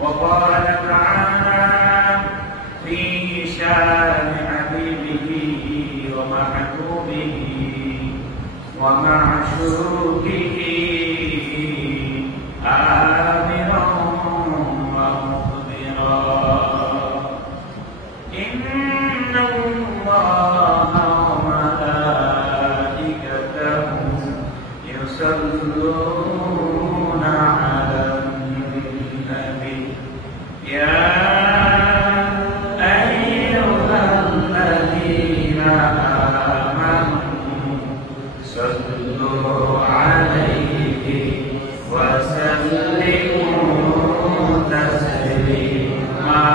وقال تعالى في شان حبيبه ومحبوبه ومعشوقه آمرا ومخبرا إن الله وملائكته يصلون على النبي يا أيها الذين آمنوا صلوا عليه وسلموا تسليما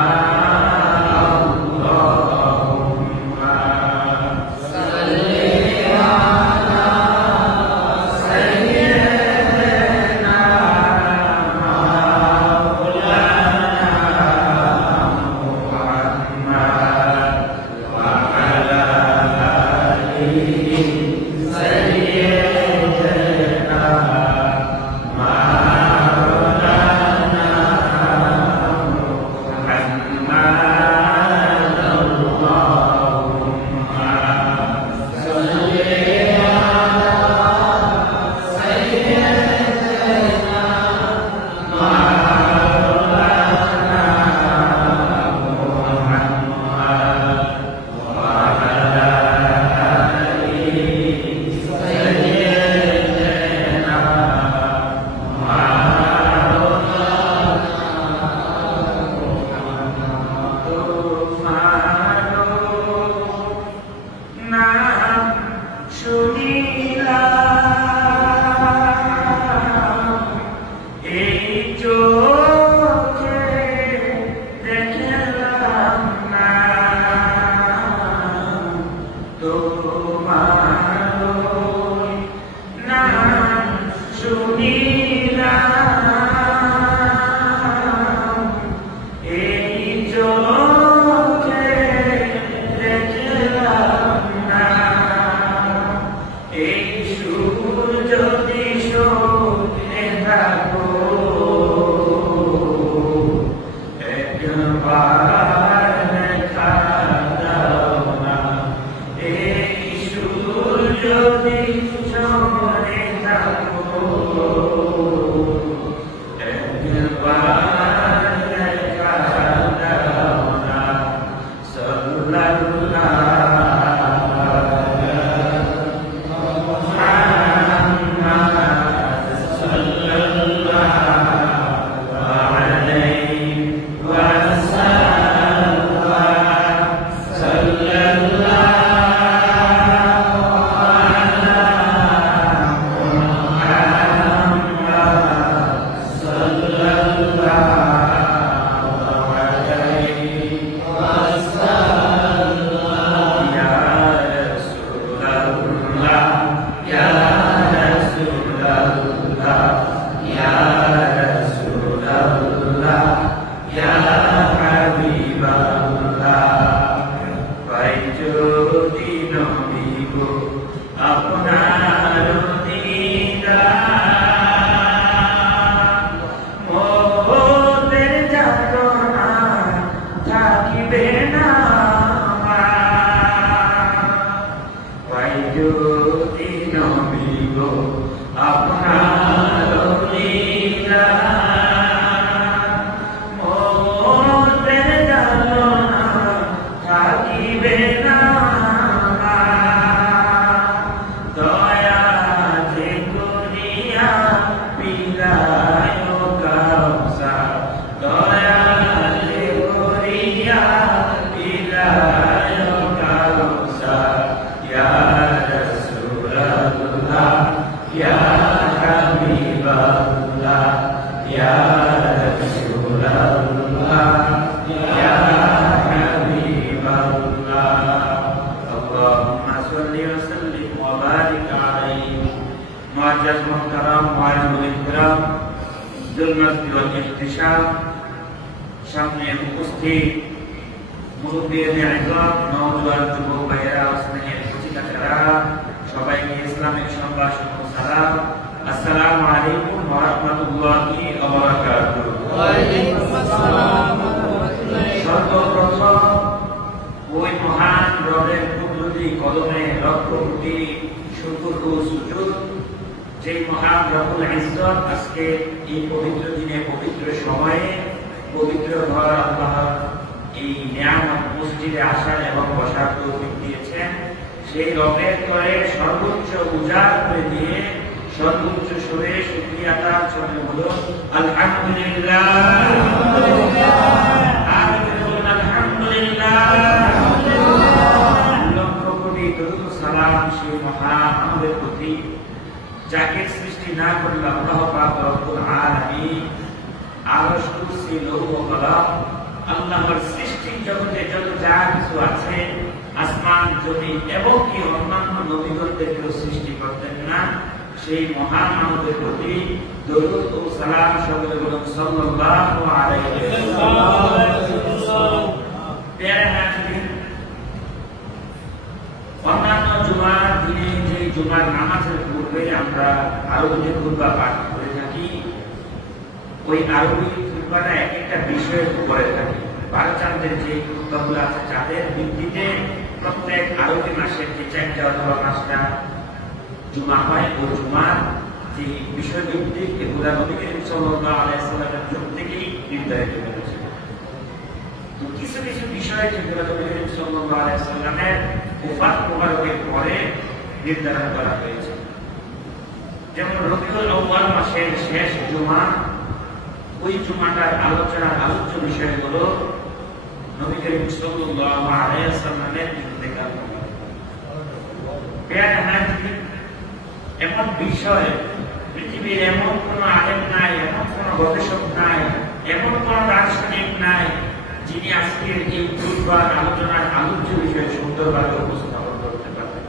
সামনে উপস্থিত মুরব্বিয়ানে আযম নওজোয়ান যুবক ভাইয়েরা স্নেহের প্রতিকারা সবাইকে ইসলামিক সম্ভাষণ ও সালাম। আসসালামু আলাইকুম ওয়া রাহমাতুল্লাহি ওয়া বারাকাতুহু। ওয়া আলাইকুম আসসালাম। যে মহান রব্বুল ইজ্জত আজকে এই পবিত্র দিনে পবিত্র সময়ে পবিত্র ঘর আল্লাহর এই নিয়ামত মসজিদে আসার এবং বসার তৌফিক দিয়েছেন, সেই রবের করে সর্বোচ্চ উজাড় করে দিয়ে সর্বোচ্চ সুরে শুকরিয়া আদার জন্য হলো আলহামদুলিল্লাহ। আলহামদুলিল্লাহ। লক্ষ কোটি দরুদ সালাম সেই মহান আমাদের প্রতি, যাকে সৃষ্টি না করলে আল্লাহ পাক রব্বুল আলামিন, আরশ কুরসি লৌহ কলম, আল্লাহর সৃষ্টি জগতে যত যা কিছু আছে, আসমান জমিন এবং কি অন্যান্য নবীগণদেরকেও সৃষ্টি করতেন না, সেই মহান আমাদের প্রতি দরুদ ও সালাম সকলে বলুন সাল্লাল্লাহু আলাইহি ওয়াসাল্লাম। প্যারা হাজিরিন, অন্যান্য জুমার দিনে যে জুমার নামাজের পূর্বে আমরা আরবি খুতবা পাঠ করে থাকি, ওই আরবি খুতবাটা এক একটা বিষয়ের উপরে থাকে। বারচাঁদের যে খুতবাগুলো আছে যাদের ভিত্তিতে প্রত্যেক আরবি মাসের যে 4টা অথবা 5টা জুমা হয়, ও জুমার যে বিষয়ভিত্তিক এগুলা নবী করিম সাল্লাল্লাহু আলাইহি ওয়াসাল্লামের যুগ থেকেই নির্ধারিত হয়েছে। তো কিছু কিছু বিষয় যেগুলো নবী করিম সাল্লাল্লাহু আলাইহি ওয়াসাল্লামের ওফাত মোবারকের পরে নির্ধারণ করা হয়েছে। যেমন রবিউল আউয়াল মাসের শেষ জুমা, ওই জুমাটার আলোচ্য বিষয় হলো নবী করিম সাল্লাল্লাহু আলাইহি ওয়াসাল্লামের ইন্তেকাল। প্যারা হাজিরিন, এমন বিষয় পৃথিবীর এমন কোন আলেম নাই, এমন কোন গবেষক নাই, এমন কোন দার্শনিক নাই যিনি আজকের এই খুতবার আলোচনার আলোচ্য বিষয়ে সুন্দরভাবে উপস্থাপন করতে পারবেন।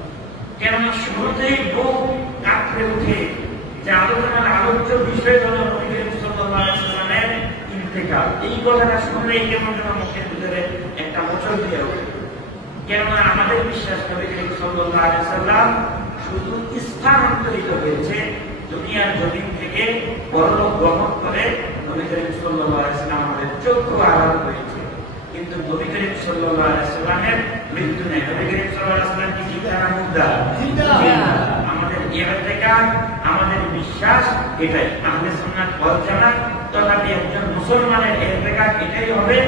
কেননা শুরুতেই বুক কাঁপতে উঠে যে আলোচনার আলোচ্য বিষয় হলো নবী করিম সাল্লাল্লাহু আলাইহি ওয়াসাল্লামের ইন্তেকাল। এই কথাটা শুনলেই কেমন যেন মুখের ভিতরে একটা মোচড় দিয়ে ওঠে। কেননা আমাদের বিশ্বাস নবী করিম সাল্লাল্লাহু আলাইহি ওয়াসাল্লাম শুধু স্থানান্তরিত হয়েছে, দুনিয়ার জমিন থেকে পরলোক গমন করে নবী করিম সাল্লাল্লাহু আলাইহি ওয়াসাল্লাম আমাদের চক্ষু আড়াল হয়েছে, কিন্তু নবী করিম সাল্লাল্লাহু আলাইহি ওয়াসাল্লামের মৃত্যু নেই। নবী করিম সাল্লাল্লাহু আলাইহি ওয়াসাল্লাম কি জিন্দা না মুর্দা? আমাদের ইতিকাদ, আমাদের বিশ্বাস এটাই, আহলে সুন্নাত ওয়াল জামাত তথাপি একজন মুসলমানের ইতিকাদ এটাই হবে,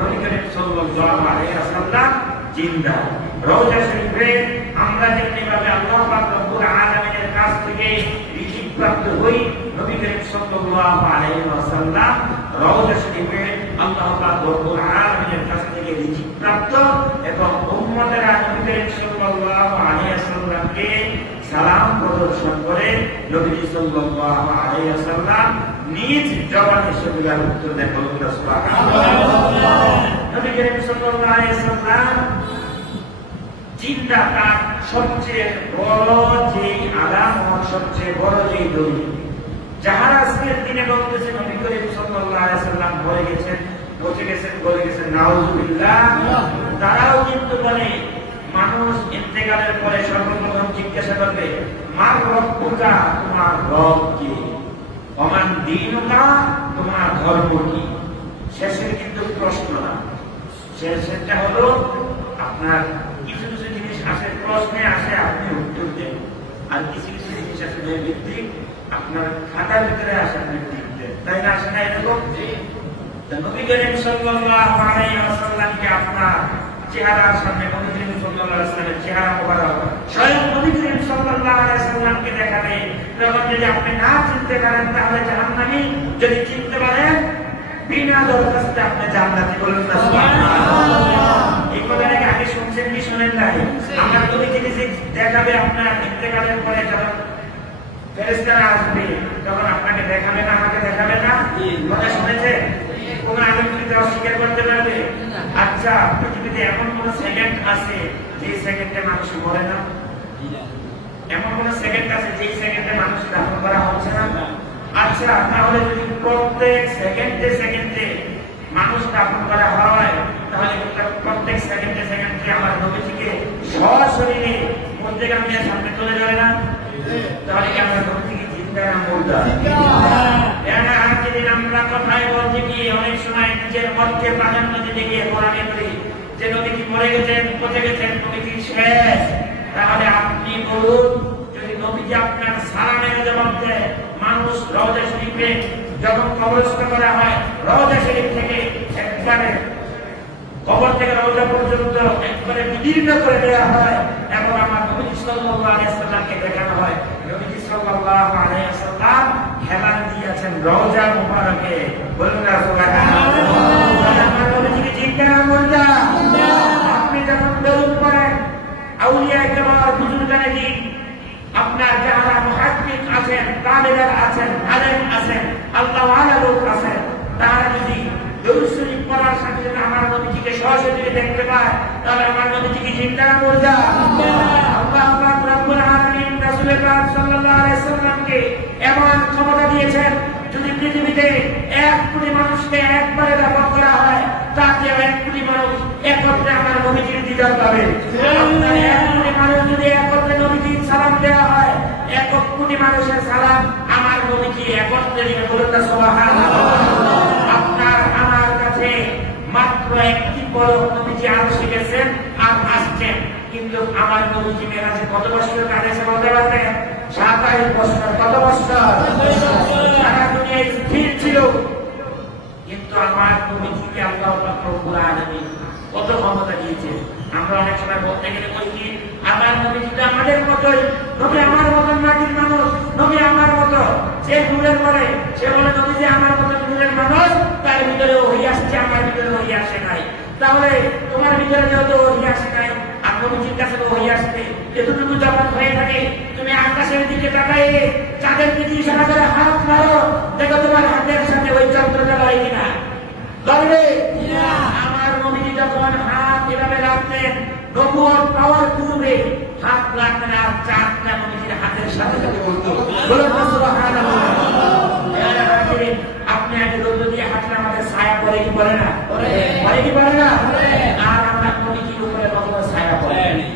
নবী করিম সাল্লাল্লাহু আলাইহি ওয়াসাল্লাম জিন্দা। রওজা শরীফে আমরা যেমনি ভাবে আল্লাহ পাক রব্বুল আলামিনের কাছ থেকে রিজিক প্রাপ্ত হই, নবী করিম সাল্লাল্লাহু আলাইহি ওয়াসাল্লাম রওজা শরীফে আল্লাহ পাক রব্বুল আলামিনের কাছ থেকে রিজিক প্রাপ্ত এবং উম্মতেরা নবী করিম সাল্লাল্লাহু আলাইহি ওয়াসাল্লামকে সালাম প্রদর্শন করে নবী সাল্লাল্লাহু আলাইহি ওয়াসাল্লাম নিজ জবানে সেগুলোর উত্তর দেন। সুবহানাল্লাহ। নবী করিম সাল্লাল্লাহু আলাইহি ওয়াসাল্লাম জিন্দা, তার সবচেয়ে বড় যে আলামত, সবচেয়ে বড় যে দলিল, যাহারা আজকের দিনে বলতেছে নবী করিম সাল্লাল্লাহু আলাইহি ওয়াসাল্লাম মরে গেছেন, পচে গেছেন, বলে গেছেন, নাউযুবিল্লাহ, তারাও কিন্তু বলে মানুষ ইন্তেকালের পরে সর্বপ্রথম জিজ্ঞাসা করবে মার রব্বুকা, তোমার রব কি, ওমান দীনুকা, তোমার ধর্ম কি। শেষের কিন্তু প্রশ্ন না, শেষেরটা হলো আপনার কিছু কিছু জিনিস আসে, প্রশ্নে আসে আপনি উত্তর দেন, আর কিছু কিছু জিনিস আসে ভিত্তিক আপনার খাতার ভিতরে আসে আপনি ঠিক দেন, তাই না? আসে না এরকম? নবী করিম সাল্লাল্লাহু আলাইহি ওয়াসাল্লামকে আপনার চেহারার সামনে নবী করিম সাল্লাল্লাহু আলাইহি ওয়াসাল্লামের চেহারা মোবারক স্বয়ং নবী করিম সাল্লাল্লাহু আলাইহি ওয়াসাল্লামকে দেখাবে, তখন যদি আপনি না চিনতে পারেন তাহলে জাহান্নামী, যদি চিনতে পারেন বিনা দরখাস্তে আপনি জান্নাতি। বলেন না সুবহানাল্লাহ। এই কথাটাকে আগে শুনছেন কি শুনেন নাই? আমরা নবীকে রিজিক দেখাবে আপনার ইন্তেকালের পরে, যখন ফেরেশতারা আসবে তখন আপনাকে দেখাবে না, আমাকে দেখাবে না? কথা শুনেছেন? কোন আলেম কি তা স্বীকার করতে পারবে? আচ্ছা, পৃথিবীতে এমন কোন সেকেন্ড আছে যে সেকেন্ডে মানুষ মরে না? এমন কোন সেকেন্ড আছে যে সেকেন্ডে মানুষ দাফন করা হচ্ছে না? আচ্ছা, তাহলে যদি প্রত্যেক সেকেন্ডে মানুষ দাফন করা হয়, তাহলে প্রত্যেক সেকেন্ডে আমার নবীজিকে সশরীরে মধ্যেগামীর সামনে তুলে ধরে না? তাহলে কি আমরা নবীজিকে জিন্দা না মুর্দা? আমরা কথায় বলছি কি অনেক সময় নিজের মধ্যে প্রাধান্য দিতে গিয়ে কোরআনে বলি যে নবীজি মরে গেছেন, পচে গেছেন, নবীজি শেষ। তাহলে আপনি বলুন, যদি নবীজি আপনার সালামের জবাব দেয়। মানুষ রওজা শরীফে যখন কবরস্থ করা হয়, রওজা শরীফ থেকে একবারে কবর থেকে রওজা পর্যন্ত একবারে বিদীর্ণ করে দেওয়া হয় এবং আমার নবীজি সাল্লাল্লাহু আলাইহি ওয়াসাল্লামকে দেখানো হয়। নবীজি সাল্লাল্লাহু আলাইহি ওয়াসাল্লাম হেলান দিয়েছেন রওজা মুবারকে। বলুন না সুবহানাল্লাহ। আমার নবীজিকে চিনতে না বলতা। আপনি যখন দরুদ পড়েন, আউলিয়া কেরাম বুজুর্গানে দিন, আপনার যারা মুহাদ্দিস আছেন, তাবেঈন আছেন, আলেম আছেন, আল্লাহ ওয়ালা লোক আছেন, তারা যদি দরুদ শরীফ পড়ার সাথে সাথে আমার নবীজিকে সরাসরি দেখতে পায়, তাহলে আমার নবীজিকে চিন্তা না করবে। আল্লাহ পাক রব্বুল আলামিন রাসূল পাক সাল্লাল্লাহু আলাইহি সাল্লামকে এমন ক্ষমতা দিয়েছেন, যদি পৃথিবীতে 1 কোটি মানুষকে একবারে দাফন করা হয়, তাতে 1 কোটি মানুষ একত্রে আমার নবীজির দিদার পাবে। আপনার 1 কোটি মানুষ যদি একত্রে নবীজির সালাম দেওয়া হয়, 1 কোটি মানুষের সালাম আমার নবীজি একত্রে দিবে। বলুন না সুবহানাল্লাহ। আপনার আমার কাছে মাত্র একটি পলক নবীজি আরশে গেছেন আর আসছেন, কিন্তু আমার নবীজি মেরাজে কত বছর কাটিয়েছে বলতে পারবেন? 27 বছর। কত বছর? সারা দুনিয়া স্থির ছিল, কিন্তু আমার নবীজিকে আল্লাহ পাক রব্বুল আলামিন কত ক্ষমতা দিয়েছে। আমরা অনেক সময় বলতে গেলে বলি কি, আমার নবীজি তো আমাদের মতোই, নবী আমার মতন মাটির মানুষ, নবী আমার মতো। যে নূরের পরে সে বলে নবীজি আমার মতন নূরের মানুষ, তার ভিতরে ওহী আসছে, আমার ভিতরে ওহী আসে নাই। তাহলে তোমার ভিতরে যেহেতু ওহী আসে নাই, আর নবীজির কাছে ওহী আসবে, এতটুকু যখন হয়ে থাকে, তুমি আকাশের দিকে তাকাই চাঁদের দিকে ইশারা করে হাত মারো, দেখো তোমার হাতের সাথে ওই চন্দ্রটা লয় কিনা। লড়বে? আমার নবীজি যখন হাত এভাবে রাখতেন, নবুয়ত পাওয়ার পূর্বে হাত লাগতেন আর চাঁদটা নবীজির হাতের সাথে সাথে বলতো। বলুন না সুবহানাল্লাহ। আপনি আগে রোদ দিয়ে হাঁটলে আমাদের ছায়া পড়ে কি পড়ে না? পড়ে কি পড়ে না? আর আমার নবীজির উপরে কখনো ছায়া পড়ে না।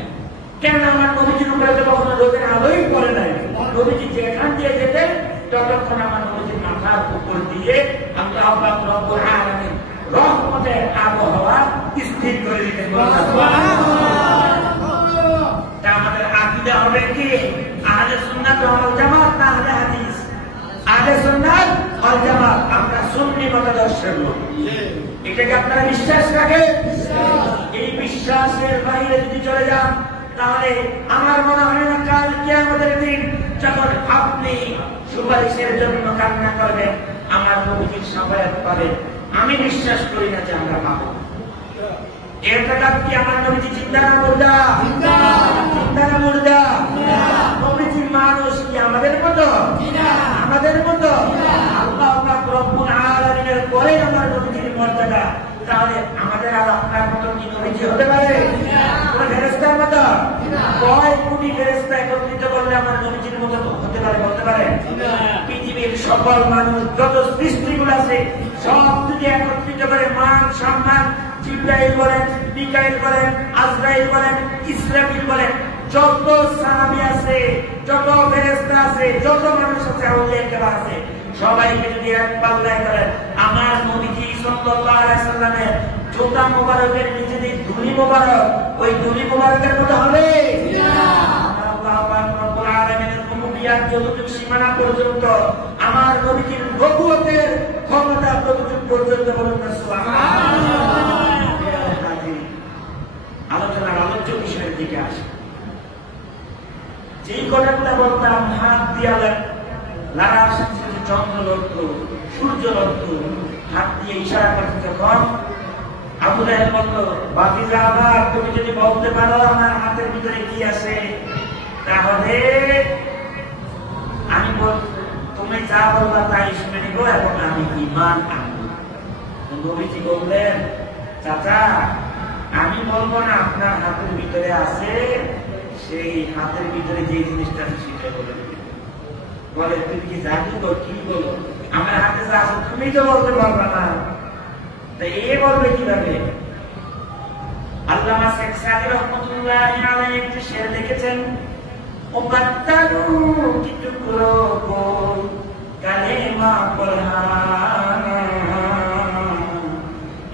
কেন? আমার নবীজির উপরে তো কখনো রোদের আলোই পড়ে নাই। নবীজি যেখান দিয়ে যেতেন, ততক্ষণ আমার নবীজির মাথার উপর দিয়ে আল্লাহ পাক রব্বুল আলামিন রহমতের আবহাওয়া স্থির করে দিতেন। তা আমাদের আকীদা হবে কি? আহলে সুন্নাত ওয়াল জামাত না আহলে হাদিস? আহলে সুন্নাত ওয়াল জামাত। আমরা সুন্নি মতাদর্শের লোক। এটাকে আপনারা বিশ্বাস রাখেন? এই বিশ্বাসের বাইরে যদি চলে যান, তাহলে আমার মনে হয় না কাল কিয়ামতের দিন যখন আপনি সুপারিশের জন্য কান্না করবেন, আমার নবীজির শাফায়াত পাবেন। আমি বিশ্বাস করি না যে আমরা পাবো। এটা কি আমার নবীজি চিন্তা না মুর্দা? চিন্তা না মুর্দা? নবীজি মানুষ কি আমাদের মতো? আমাদের মতো? আল্লাহ পাক রব্বুল আলামিনের পরে আমার নবীজির মর্যাদা। তাহলে আমাদের আর আপনার মতো কি নবীজি হতে পারে? কোন ফেরেশতার মতো? কয় কোটি ফেরেশতা একত্রিত করলে আমার নবীজির মতো হতে পারে? বলতে পারে? পৃথিবীর সকল মানুষ, যত সৃষ্টিগুলো আছে, সব যদি একত্রিত করে মান সম্মান, জিবরাইল বলেন, মিকাইল বলেন, আজরাইল বলেন, ইসরাফিল বলেন, যত সাহাবী আছে, যত ফেরেশতা আছে, যত মানুষ আছে, আউলিয়া কেরাম আছে, সবাইকে যদি এক পাল্লায় করেন, আমার নবীজি সাল্লাল্লাহু আলাইহি সাল্লামের জুতা মোবারকের নিচে যে ধুলি মোবারক, ওই ধুলি মোবারকের মতো হবে? আল্লাহ পাক রব্বুল আলামিনের রুবুবিয়্যাত যতটুকু সীমানা পর্যন্ত, আমার নবীজির নবুয়তের ক্ষমতা ততটুকু পর্যন্ত। বলুন না সুবহানাল্লাহ। আলোচনার আলোচ্য বিষয়ের দিকে আসে। যেই কথাটা বলতাম, হাত দিয়া লাড়া আসছে, চন্দ্র লড়ত, সূর্য লড়ত, হাত দিয়ে ইশারা করতে যখন আবু জাহেল বলল, বাতিজা আবার তুমি যদি বলতে পারো আমার হাতের ভিতরে কি আছে, তাহলে আমি তুমি যা বলবা তাই শুনে নিব এবং আমি ঈমান আনবো। নবীজি বললেন, চাচা আমি বলবো না আপনার হাতের ভিতরে আছে, সেই হাতের ভিতরে যে জিনিসটা আছে সেটা বলে দিবে। বলে তুমি কি জানো কি বলো? আমার হাতে যা আছে তুমি তো বলতে পারবা না, তাই এ বলবে কিভাবে? আল্লামা শেখ সাদি রহমাতুল্লাহি আলাইহি একটি শের লিখেছেন, উম্মাতানু কি টুকরো কো কালেমা পড়ানা,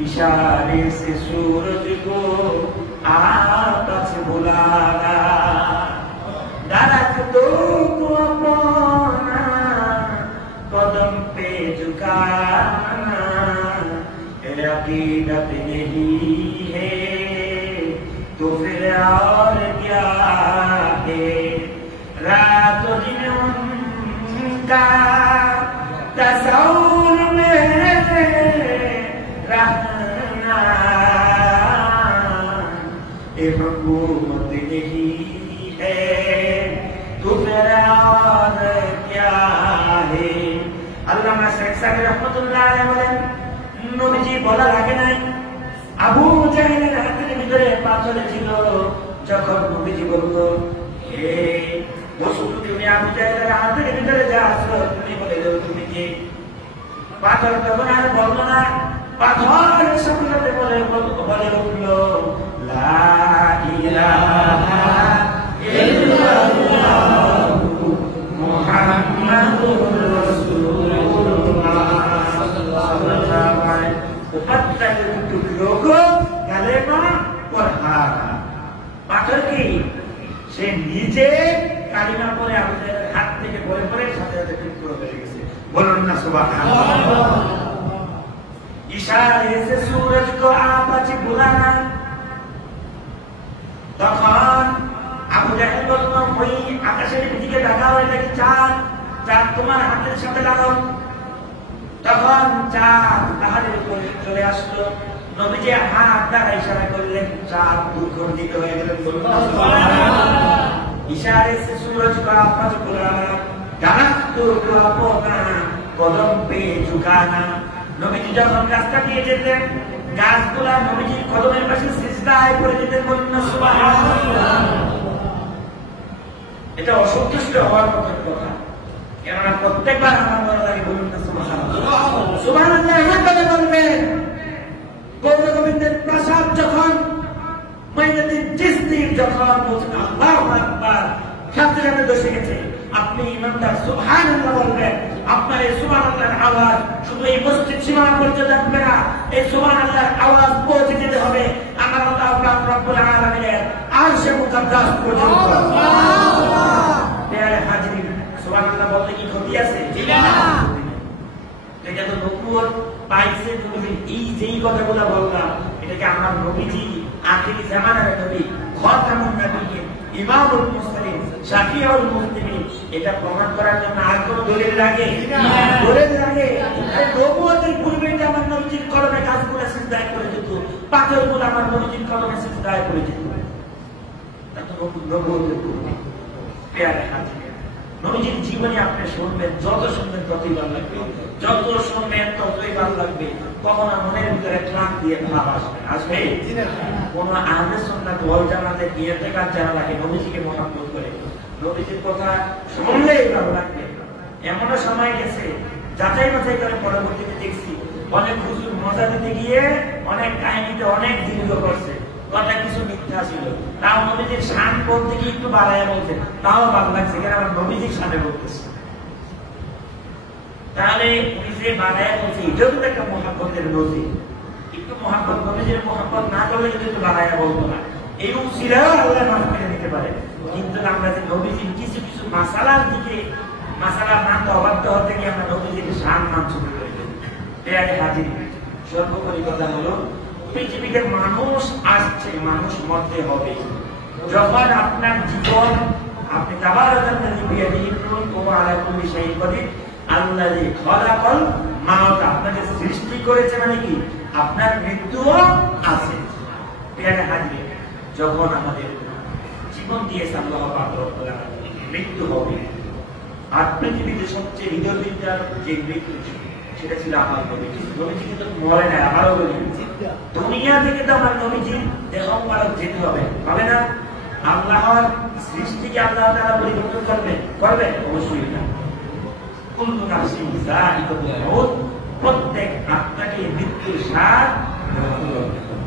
इशारे से सूरज को आकाश बुलाना, दो तो अपना कदम पे झुकाना, अकीदत नहीं है तो फिर और क्या है। रातों दिन उनका तस्वीर में रहना, हुकूमत नहीं है तो फिर और क्या है। আল্লামা শেখ সাদি রহমাতুল্লাহ আলাইহি বলেন, নবীজি বলার আগে নাই আবু জাহেলের হাতের ভিতরে পাথর ছিল, যখন নবীজি বলল হে বসুন তুমি আবু জাহেলের হাতের ভিতরে যা আছো তুমি বলে দাও তুমি কে। পাথর তখন আর বলল না, পাথর সাথে বলে উঠল লা ইলাহা ইল্লাল্লাহ মুহাম্মাদুর রাসূলুল্লাহ সাল্লাল্লাহু আলাইহি পাথর কি সে নিজে কালিমা পড়ে আমাদের হাত থেকে পড়ে পড়ে সাথে সাথে টুকরো হয়ে গেছে। বলুন না সুবহানাল্লাহ। इशारे से सूरज को आपस बुलाना, তখন আবু জাহেল বলল ওই আকাশের দিকে তাকাও, এটা কি চাঁদ? চাঁদ তোমার হাতের সাথে লাগাও। তখন চাঁদ পাহাড়ের উপরে চলে আসলো, নবীজি হাত দ্বারা ইশারা করলেন, চাঁদ ভূখণ্ডিত হয়ে গেলেন। ইশারে সে सूरज को आपस बुलाना, दरख्तों को अपना कदम पे झुकाना। নবীজি যখন রাস্তা দিয়ে যেতেন গাছগুলা নবীজির কদমের পাশে সিজদায় পড়ে যেতেন। বলুন না সুবহানাল্লাহ। এটা অসন্তুষ্ট হওয়ার মতো কথা, কেননা প্রত্যেকবার আমার মনে লাগে বলুন না সুবহানাল্লাহ। সুবহানাল্লাহ এভাবে বলবেন। গৌর গোবিন্দের প্রসাদ যখন মাইনাতে জিসতি যখন বলছেন আল্লাহু আকবার, সাথে সাথে বসে গেছে। আপনি ইমানদার সুবহানাল্লাহ বলবেন, আপনার এই সুবহানাল্লাহর আওয়াজ শুধু এই মসজিদ সীমানা পর্যন্ত থাকবে না, এই সুবহানাল্লাহর আওয়াজ পৌঁছে যেতে হবে আমার আল্লাহ পাক রব্বুল আলামিনের আরশে মুকাদ্দাস পর্যন্ত। প্রিয় হাজিরিন, সুবহানাল্লাহ বলতে কি ক্ষতি আছে? না, এটা তো নবুয়ত পাইছে। তুমি এই যেই কথাগুলো বললাম, এটাকে আমার নবীজি আখিরি জামানার নবী, খাতামুন নবিয়্যিন, ইমামুল মুরসালিন, শাফিউল মুসলিমিন, এটা প্রমাণ করার জন্য আর কোন দলিল লাগে? দলিল লাগে। নবুয়তের পূর্বে যে আমার নবীজির কলমে গাছগুলো সিজদায় পড়ে যেত, পাথরগুলো আমার নবীজির কলমে সিজদায় পড়ে যেত। তা তো নবুয়তের পূর্বে। প্রিয় হাজিরিন, নবীজির জীবনী আপনি শুনবেন, যত শুনবেন ততই ভালো লাগবে, যত শুনবেন ততই ভালো লাগবে। কখনো মনের ভিতরে ক্লান্তি ভাব আসবে? আসবে? কোন আহলে সুন্নাত ওয়াল জামাতের ইতিকাদ যারা লাগে নবীজিকে মহব্বত করে, নবীজির কথা শুনলেই ভালো লাগবে। এমনও সময় গেছে যাচাই বাছাই করে পরবর্তীতে দেখছি অনেক হুজুর মজা দিতে গিয়ে অনেক কাহিনীতে অনেক দীর্ঘ করছে, কথা কিছু মিথ্যা ছিল, তাও নবীজির শান বলতে গিয়ে একটু বাড়াইয়া বলছে, তাও ভালো লাগছে, কেন আমার নবীজির শানে বলতেছে। তাহলে উনি যে বাড়াইয়া বলছে এটাও তো একটা মহাব্বতের নজির। একটু মহাব্বত, নবীজির মহাব্বত না করলে কিন্তু একটু বাড়াইয়া বলতো না, এই উসিলাও আল্লাহ মাফ করে দিতে পারে। কিন্তু আমরা যে নবীজির কিছু কিছু মাসালার দিকে, মাসালা মানতে অবাধ্য হতে গিয়ে আমরা নবীজির শান মান শুরু করে দিই। প্রিয় হাজিরিন, সর্বোপরি কথা হলো পৃথিবীতে মানুষ আসছে, মানুষ মরতে হবে। যখন আপনার জীবন আপনি তাবারাকাল্লাযী বিয়াদিহি মুলকু ওয়া আলা কুল্লি শাইইন কাদির, আল্লাযী খালাকাল মাউত, আপনাকে সৃষ্টি করেছে মানে কি আপনার মৃত্যুও আছে। প্রিয় হাজিরিন, যখন আমাদের জীবন দিয়েছে আল্লাহ পাক রব্বুল আলামিন, মৃত্যু হবে। আর পৃথিবীতে সবচেয়ে হৃদয়বিদার যে মৃত্যু সেটা ছিল আমার নবী। কিন্তু নবীজি কিন্তু মরে না। আবারও বলি, দুনিয়া থেকে তো আমার নবীজির দেহ মুবারক যেতে হবে, হবে না? আল্লাহর সৃষ্টিকে আল্লাহ তাআলা পরিবর্তন করবেন? অবশ্যই না। কুল্লু নাফসিন যায়িকাতুল মাউত, প্রত্যেক আত্মাকে মৃত্যুর স্বাদ গ্রহণ করতে হবে।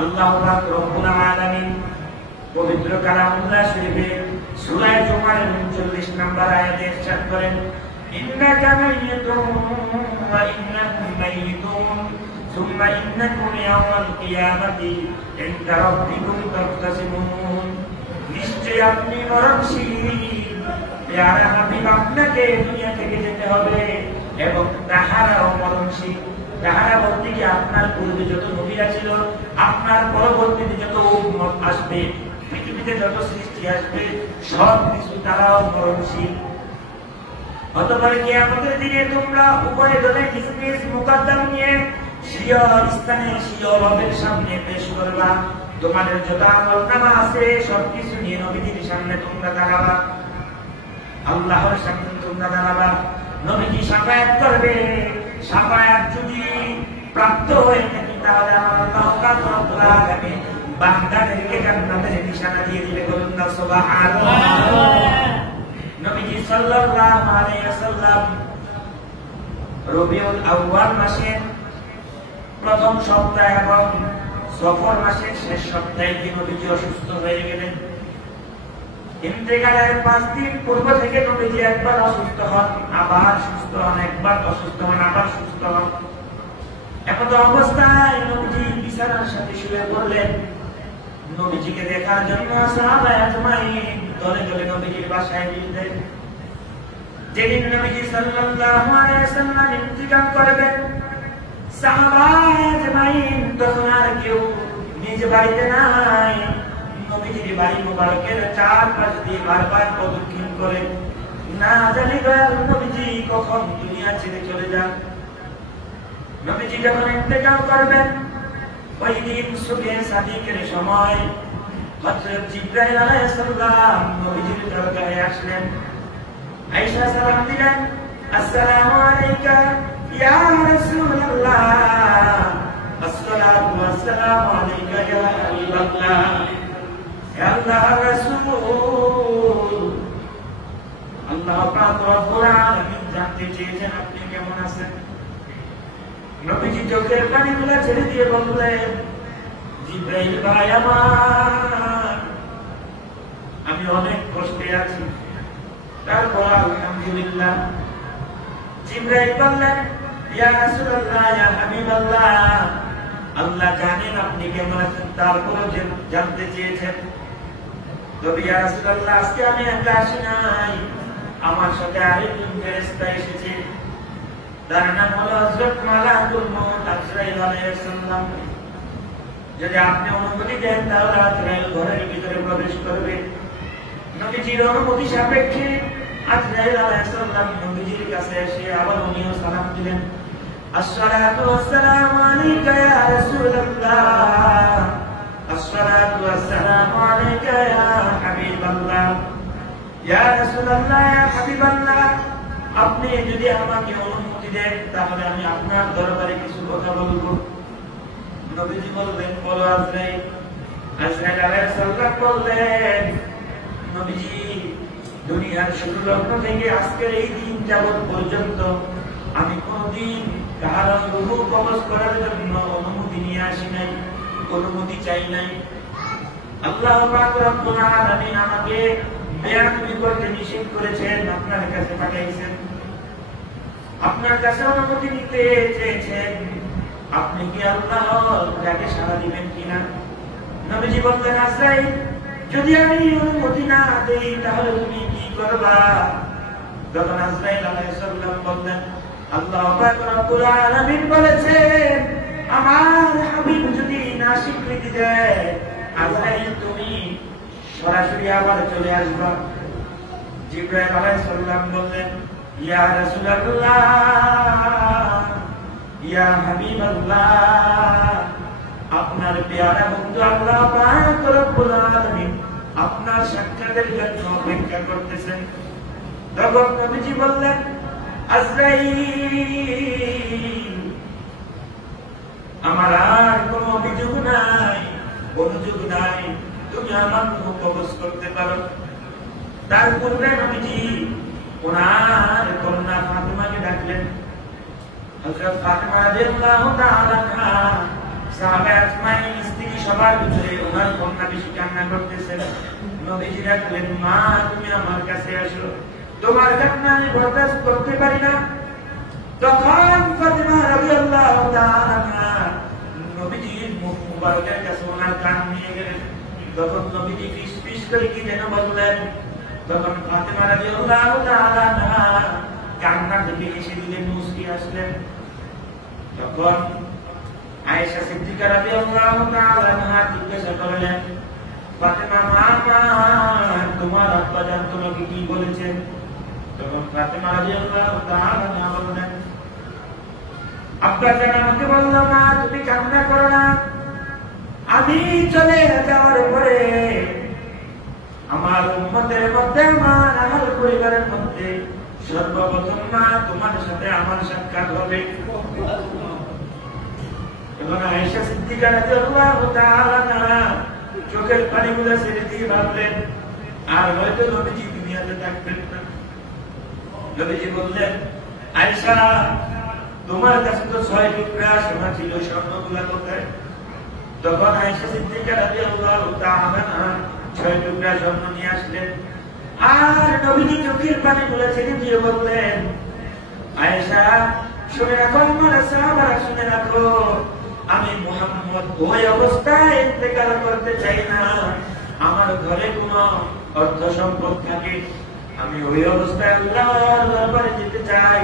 আল্লাহ পাক রব্বুল আলামিন পবিত্র কালামুল্লাহ শরীফে সূরা জুমার 39 নম্বর আয়াতে ইরশাদ করেন, ইন্নাকা মাইয়িতুন ওয়া ইন্নাকুম মাইয়িতুন সুম্মা ইন্নাকুম ইয়াওমাল কিয়ামাতি ইনদা রাব্বিকুম তাখতাসিমুন। নিশ্চয়ই আপনি মরণশীল, প্যারা হাবিব আপনাকে দুনিয়া থেকে যেতে হবে এবং তাহারাও মরণশীল। তাহারা বলতে কি আপনার পূর্বে যত নবীরা ছিল, আপনার পরবর্তীতে যত উম্মত আসবে, পৃথিবীতে যত সৃষ্টি আসবে, সব কিছু তারাও মরণশীল। অতঃপর কিয়ামতের দিনে তোমরা উভয় দলে নিজ নিজ মুকদ্দম নিয়ে স্বীয় স্থানে স্বীয় রবের সামনে পেশ করবা। তোমাদের যত আমলনামা আছে সবকিছু নিয়ে নবীজির সামনে তোমরা দাঁড়াবা, আল্লাহর সামনে তোমরা দাঁড়াবা। নবীজি শাফায়াত করবে। শাফায়াত যদি প্রাপ্ত হয়ে থাকে তাহলে আল্লাহ রব্বুল আলামিন বান্দাদেরকে জান্নাতের নিশানা দিয়ে দিবে। বলুন না সুবহানাল্লাহ। নবীজি সাল্লাল্লাহু আলাইহি ওয়াসাল্লাম রবিউল আউয়াল মাসের প্রথম সপ্তাহ এবং সফর মাসের শেষ সপ্তাহে নবীজি অসুস্থ হয়ে গেলেন। ইন্তেকালের 5 দিন পূর্ব থেকে নবীজি একবার অসুস্থ হন, আবার সুস্থ হন, একবার অসুস্থ হন, আবার সুস্থ হন। এমন অবস্থায় নবীজি বিছানার সাথে শুয়ে পড়লেন। নবীজিকে দেখার জন্য সাহাবায়ে আজমাইন দলে দলে নবীজির বাসায় গেলেন। যেদিন নবীজি সাল্লাল্লাহু আলাইহি ওয়াসাল্লাম ইন্তিকাল করবেন, সাহাবায়ে আজমাইন তখন আর কেউ নিজ বাড়িতে নাই। নবীজির বাড়ি মোবারকের চারপাশ দিয়ে বারবার প্রদক্ষিণ করে, না জানি দয়াল নবীজি কখন দুনিয়া ছেড়ে চলে যান। নবীজি যখন ইন্তেকাল করবেন, ওই দিন সুবহে সাদিকের সময় হযরত জিবরাইল আলাইহিস সালাম নবীজির দরবারে আসলেন। আয়েশা সালাম দিলেন, আসসালামু আলাইকা ইয়া রাসূলুল্লাহ, আসসালাতু ওয়াসসালামু আলাইকা ইয়া হাবিবাল্লাহ। হে আল্লাহর রাসূল, আল্লাহ পাক রব্বুল আলামিন জানতে চেয়েছেন আপনি কেমন আছেন। নবীজি চোখের পানিগুলো ছেড়ে দিয়ে বললেন, জিবরাইল ভাই আমার, আমি অনেক কষ্টে আছি। তারপর আলহামদুলিল্লাহ। জিবরাইল বললেন, ইয়া রাসূলুল্লাহ, ইয়া হাবিবাল্লাহ, আল্লাহ জানেন আপনি কেমন আছেন, তারপরও জানতে চেয়েছেন। তবে ইয়া রাসূলুল্লাহ, আজকে আমি একা আসি নাই, আমার সাথে আরেকজন ফেরেশতা এসেছে। তার নাম হলো হযরত মালাকুল মউত আজরাইল আলাইহিস সালাম। যদি আপনি অনুমতি দেন তাহলে আজরাইল ঘরের ভিতরে প্রবেশ করবে। নবীজির অনুমতি সাপেক্ষে আজরাইল আলাইহিস সালাম নবীজির কাছে এসে আবার উনিও সালাম দিলেন, আসসালাতু ওয়াসসালামু আলাইকা ইয়া রাসূলুল্লাহ, আসসালাতু ওয়াসসালামু আলাইকা ইয়া হাবিবাল্লাহ। ইয়া রাসূলুল্লাহ, ইয়া হাবিবাল্লাহ, আপনি যদি আমাকে অনুমতি দেন তাহলে আমি আপনার দরবারে কিছু কথা বলবো। নবীজি বললেন, বলো আজরাইল। আজরাইল আলাইহিস সালাম বললেন, নবীজি, দুনিয়ার শুরু লগ্ন থেকে আজকের এই দিন যাবত পর্যন্ত আমি কোনদিন কারো রূহ কবজ করার জন্য অনুমতি নিয়ে আসি নাই, অনুমতি চাই নাই। আল্লাহ পাক রব্বুল আলামিন আমাকে বেয়াদবি করতে নিষেধ করেছেন, আপনার কাছে পাঠাইছেন, আপনার কাছে অনুমতি নিতে চেয়েছেন। আপনি কি আল্লাহর ডাকে সাড়া দিবেন কিনা? নবীজি বললেন, আজরাইল, যদি আমি অনুমতি না দেই তাহলে তুমি কি করবা? তখন আজরাইল আলাইহিস সালাম বললেন, আল্লাহ পাক রব্বুল আলামিন বলেছেন, আমার হাবিব যদি না স্বীকৃতি দেয়, আজরাইল তুমি সরাসরি আবার চলে আসবা। জিবরাইল আলাইহিস সালাম বললেন, ইয়া রাসূলুল্লাহ, ইয়া হাবিবাল্লাহ, আপনার পেয়ারা বন্ধু আল্লাহ পাক রব্বুল আলামিন আপনার সাক্ষাতের জন্য অপেক্ষা করতেছেন। তখন নবীজি বললেন, আজরাইল, আমার আর কোনো অভিযোগ নাই, অনুযোগ নাই, তুমি আমার রূহ কবজ করতে পারো। তার পূর্বে নবীজি ওনার কন্যা ফাতিমাকে ডাকলেন। হযরত ফাতিমা রাদিয়াল্লাহু তাআলা আনহা, সাহাবা আজমাইন স্ত্রী সবার ভিতরে ওনার কন্যা বেশি কান্না করতেছেন। নবীজি ডাকলেন, মা, তুমি আমার কাছে আসো, তোমার কান্না আমি বরদাস্ত করতে পারি না। তখন ফাতিমা রাদিয়াল্লাহু তাআলা আনহা নবীজির মুখ মুবারকের কাছে ওনার কান নিয়ে গেলেন। তখন নবীজি ফিস ফিস করে কি যেন বললেন, তখন ফাতেমা রাদিয়াল্লাহু তাআলা আনহা কান্না থেকে এসে দিলেন, মুস্কি আসলেন। তখন আয়েশা সিদ্দিকা রাদিয়াল্লাহু তাআলা আনহা জিজ্ঞাসা করলেন, ফাতেমা মা, তোমার আব্বা জান তোমাকে কি বলেছেন? তখন ফাতেমা রাদিয়াল্লাহু তাআলা আনহা বললেন, আব্বা জান আমাকে বলল, মা তুমি কান্না করো না, আমি চলে যাওয়ার পরে আমার উম্মতের মধ্যে, আমার পরিবারের মধ্যে সর্বপ্রথম মা তোমার সাথে আমার সাক্ষাৎ হবে। এবং আয়েশা সিদ্দিকা রাদিয়াল্লাহু তাআলা আনহা চোখের পানিগুলো ছেড়ে দিয়ে ভাবলেন, আর হয়তো নবীজি দুনিয়াতে থাকবেন না। নবীজি বললেন, আয়েশা তোমার কাছে তো 6 টুকরা সোনা ছিল, স্বর্ণগুলা কোথায়? তখন আয়েশা সিদ্দিকা রাদিয়াল্লাহু তাআলা আনহা 6 টুকরা স্বর্ণ নিয়ে আসলেন। আর নবীজি চোখের পানিগুলো ছেড়ে দিয়ে বললেন, আয়েশা শুনে রাখো, আমার সাহাবারা শুনে রাখো, আমি মুহাম্মদ ওই অবস্থায় ইন্তেকাল করতে চাই না। আমার ঘরে কোনো অর্থ সম্পদ থাকে, আমি ওই অবস্থায় আল্লাহর দরবারে যেতে চাই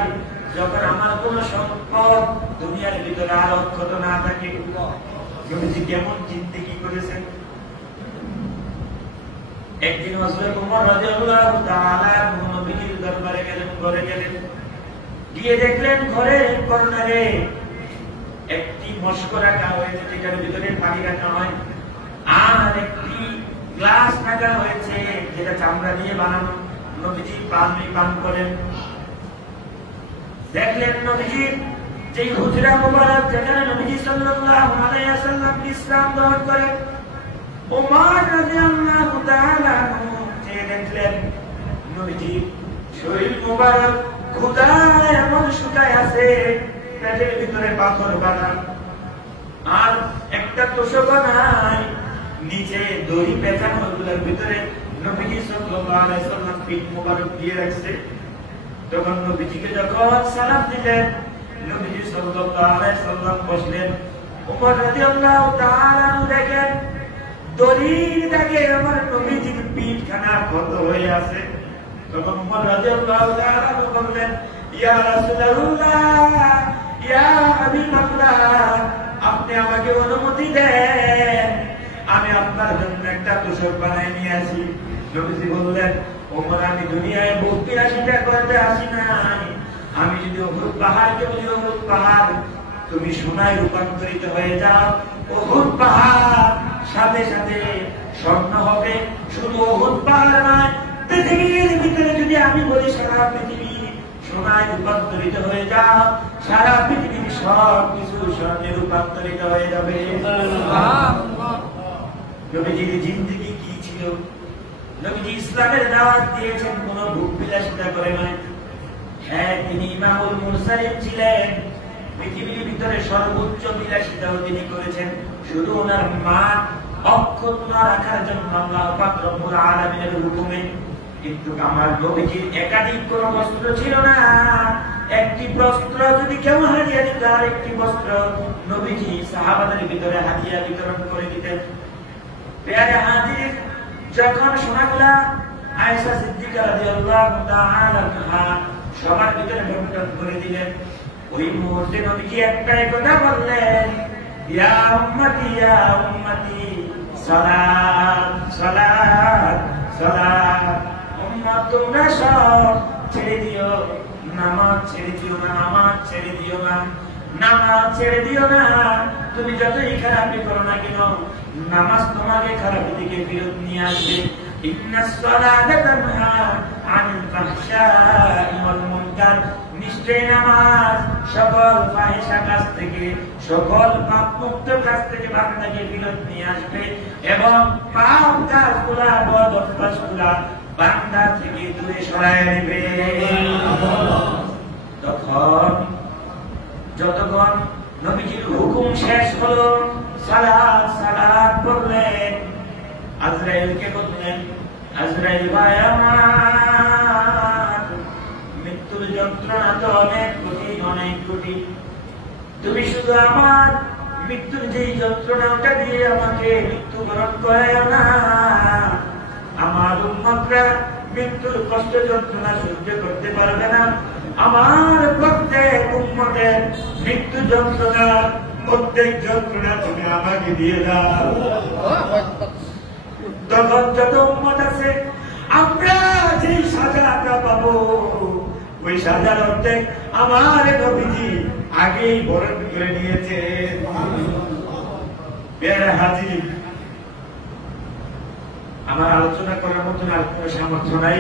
যখন আমার কোনো সম্পদ দুনিয়ার ভিতরে আর অক্ষত না থাকে। নবীজি কেমন জিন্দেগি করেছেন। একদিন হযরত ওমর রাদিয়াল্লাহু তাআলা নবীজির দরবারে গেলেন, ঘরে গেলেন, গিয়ে দেখলেন ঘরের কর্নারে একটি মশক রাখা হয়েছে, যেটার ভিতরে পানি রাখা হয়, আর একটি গ্লাস রাখা হয়েছে যেটা চামড়া দিয়ে বানানো। নবীজি পান করেন। দেখলেন নবীজি যেই হুজরা মুবারক যেখানে নবীজি সাল্লাল্লাহু আলাইহি ওয়াসাল্লাম বিশ্রাম গ্রহণ করেন, ওমর রাদিয়াল্লাহু তাআলা দেখলেন নবীজি শরীর মুবারক ক্ষুধায় এমন শুকায় আছে, পেটের ভিতরে পাথর বাঁধা, আর একটা তোষক নাই, নিচে দড়ি পেঁচানো, ওগুলোর ভিতরে নবীজি সাল্লাল্লাহু আলাইহি ওয়াসাল্লাম পিঠ মুবারক দিয়ে রাখছে। তখন নবীজিকে যখন সালাম দিলেন, নবীজি সাল্লাল্লাহু আলাইহি ওয়াসাল্লাম বসলেন। ওমর রাদিয়াল্লাহু তাআলা দেখেন দড়ির দাগে আমার নবীজির পিঠখানা ক্ষত হয়ে আছে। তখন ওমর রাদিয়াল্লাহু তাআলা বললেন, ইয়া রাসূলুল্লাহ, ইয়া হাবিবাল্লাহ, আপনি আমাকে অনুমতি দেন, আমি আপনার জন্য একটা তোষক বানাই নিয়ে আসি। নবীজি বললেন, ওমর আমি দুনিয়ায় বহুত বিলাসিতা করতে আসি নাই, আমি যদি উহুদ পাহাড়কে বলি, উহুদ পাহাড় তুমি সোনায় রূপান্তরিত হয়ে যাও, উহুদ পাহাড় সাথে সাথে স্বর্ণ হবে। শুধু উহুদ পাহাড় নয়, পৃথিবীর ভিতরে যদি আমি বলি সারা পৃথিবী সোনায় রূপান্তরিত হয়ে যাও, সারা পৃথিবীর সব কিছু স্বর্ণে রূপান্তরিত হয়ে যাবে। নবীজির জিন্দেগি কি ছিল? নবীজি ইসলামের দাওয়াত দিয়েছেন, কোন ভোগ বিলাসিতা করে নয়। হ্যাঁ, তিনি ইমামুল মুরসালিন ছিলেন, পৃথিবীর ভিতরে সর্বোচ্চ বিলাসিতাও তিনি করেছেন। শুধু ওনার মা অক্ষত রাখার জন্য আল্লাহ পাক রব্বুল আলামিনের হুকুমে। কিন্তু আমার নবীজির একাধিক কোন বস্ত্র ছিল না। একটি বস্ত্র যদি কেউ হাদিয়া দিত, আর একটি বস্ত্র নবীজি সাহাবাদের ভিতরে হাদিয়া বিতরণ করে দিতেন। পেয়ারে হাজির যখন শোনাগুলা আয়েশা সিদ্দিকা রাদিয়াল্লাহু তাআলা আনহা সবার ভিতরে বন্টন করে দিলেন, ওই মুহূর্তে নবীজি একটাই কথা বললেন, ইয়া উম্মতি, ইয়া উম্মতি, সালাত সালাত সালাত। উম্মত তোমরা সব ছেড়ে দিও, নামাজ ছেড়ে দিও না, নামাজ ছেড়ে দিও না, নামাজ ছেড়ে দিও না। তুমি যতই খারাপি করো না কেন, নামাজ তোমাকে খারাপের দিকে ফেরত নিয়ে আসবে। ইন্নাস সালাতা তানহা আনিল ফাহশাই ওয়াল মুনকার, নিশ্চয় নামাজ সকল ফাহিশা কাজ থেকে, সকল পাপ মুক্ত কাজ থেকে বান্দাকে ফেরত নিয়ে আসবে, এবং পাপ কাজগুলা, বদ অভ্যাসগুলা বান্দা থেকে দূরে সরায় নেবে। তখন যতক্ষণ নবীজির হুকুম শেষ হলো, সালাত সালাত বললেন, আজরাইলকে বললেন, আজরাইল ভাই আমার, মৃত্যুর যন্ত্রণা তো অনেক কঠিন, অনেক কঠিন, তুমি শুধু আমার মৃত্যুর যেই যন্ত্রণাটা দিয়ে আমাকে মৃত্যুবরণ করায় না। আমার উম্মতরা মৃত্যুর কষ্ট যন্ত্রণা সহ্য করতে পারবে না। আমার প্রত্যেক উম্মতের মৃত্যু যন্ত্রণা, প্রত্যেক যন্ত্রণা তুমি আমাকে দিয়ে দাও। তখন যত উম্মত আছে আমরা যেই সাজাটা পাবো, ওই সাজার অর্ধেক আমার নবীজি আগেই বরণ করে নিয়েছে। হাজির, আমার আলোচনা করার মতন আর কোন সামর্থ্য নাই।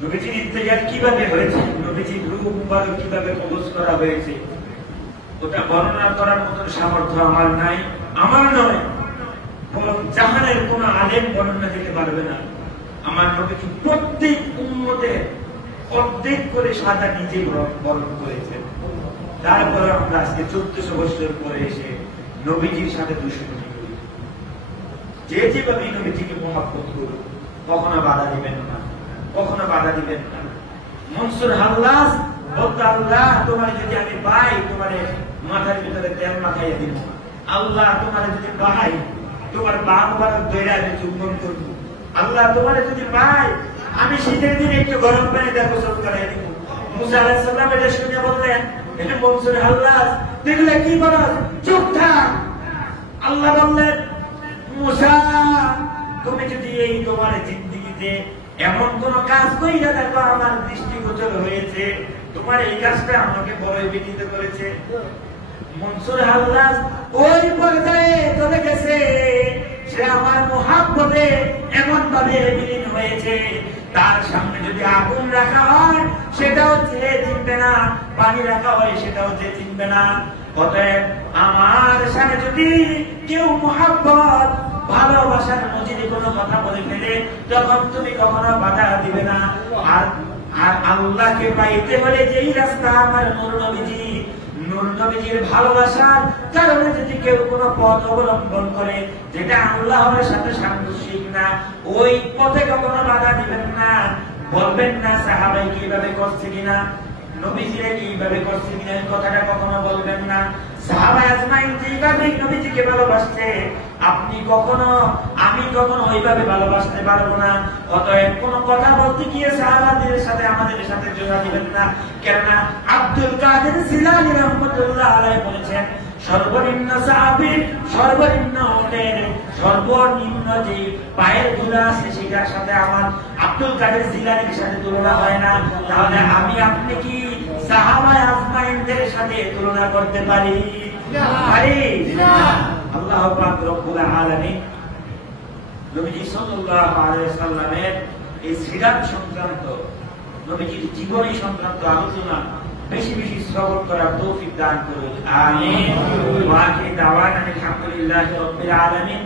নবীজির ইন্তেজার কিভাবে হয়েছে, নবীজির রূহ মুবারক কিভাবে কবজ করা হয়েছে, ওটা বর্ণনা করার মতন সামর্থ্য আমার নাই, আমার নয়, বরং জাহানের কোন আলেম বর্ণনা দিতে পারবে না। আমার নবীজি প্রত্যেক উম্মতের অর্ধেক করে সাজা নিজে বরণ করেছেন। তারপর আমরা আজকে 1400 বছর পরে এসে নবীজির সাথে দুশমনি করি। যে যেভাবে নবীজিকে মহব্বত করুন, কখনো বাধা দিবেন না, কখনো বাধা দিবেন না। মনসুর হাল্লাস বলতো, আল্লাহ তোমার যদি আমি পাই, তোমার মাথার ভিতরে তেল মাখাইয়া দিব। আল্লাহ তোমার যদি পাই, তোমার বাম বারক দৈরা আমি চুম্বন করবো। আল্লাহ তোমার যদি পাই, আমি শীতের দিনে একটু গরম পানি দিয়ে গোসল করাই দিব। মুসা আলাইহিস সালাম এটা শুনে বললেন, এটা মনসুর হাল্লাস দেখলে কি বলো, চুপ থাক। আল্লাহ বললেন, মুসা তুমি যদি এই তোমার জিন্দেগিতে এমন কোন কাজ কইরা দেখো আমার দৃষ্টিগোচর হয়েছে, তোমার এই কাজটা আমাকে বড় বিনীত করেছে। মনসুর হাল্লাস ওই পর্যায়ে চলে গেছে, সে আমার মুহাব্বতে এমন ভাবে বিলীন হয়েছে, তার সামনে যদি আগুন রাখা হয় সেটাও যে চিনবে না, পানি রাখা হয় সেটাও যে চিনবে না। অতএব আমার সামনে যদি কেউ মুহাব্বত ভালোবাসার মজিদে কোনো কথা বলে ফেলে, তখন তুমি কখনো বাধা দিবে না। আর আল্লাহকে পাইতে হলে যেই রাস্তা, আমার নূর নবীজি, নূর নবীজির ভালোবাসার কারণে যদি কেউ কোনো পথ অবলম্বন করে যেটা আল্লাহর সাথে সাংঘর্ষিক না, ওই পথে কখনো বাধা দিবেন না। বলবেন না সাহাবাই কিভাবে করছে কিনা, নবীজিরা কিভাবে করছে কিনা, এই কথাটা কখনো বলবেন না। সাহাবায়ে আজমাইন যেভাবে নবীজিকে ভালোবাসছে, আপনি কখনো, আমি কখনো ওইভাবে ভালোবাসতে পারবো না। অতএব কোন কথা বলতে গিয়ে সাহাবাদের সাথে আমাদের সাথে জোড়া দিবেন না। কেননা আব্দুল কাদের জিলানী রাহমাতুল্লাহ আলাইহি বলেছেন, সর্বনিম্ন সাহাবী, সর্বনিম্ন ওটের সর্বনিম্ন যে পায়ের ধুলা আছে সেটার সাথে আমার আব্দুল কাদের জিলানীর সাথে তুলনা হয় না। তাহলে আমি আপনি কি সাহাবায়ে আজমাইনদের সাথে তুলনা করতে পারি? না। আল্লাহ পাক রব্বুল আলামিন নবীজি সাল্লাল্লাহু আলাইহি ওয়াসাল্লামের এই সিরাত সংক্রান্ত, নবীজির জীবনী সংক্রান্ত আলোচনা বেশি বেশি শ্রবণ করার তৌফিক দান করুন। আমিন। ওয়া আখিরু দাওয়ানা আলহামদুলিল্লাহি রাব্বিল আলামিন।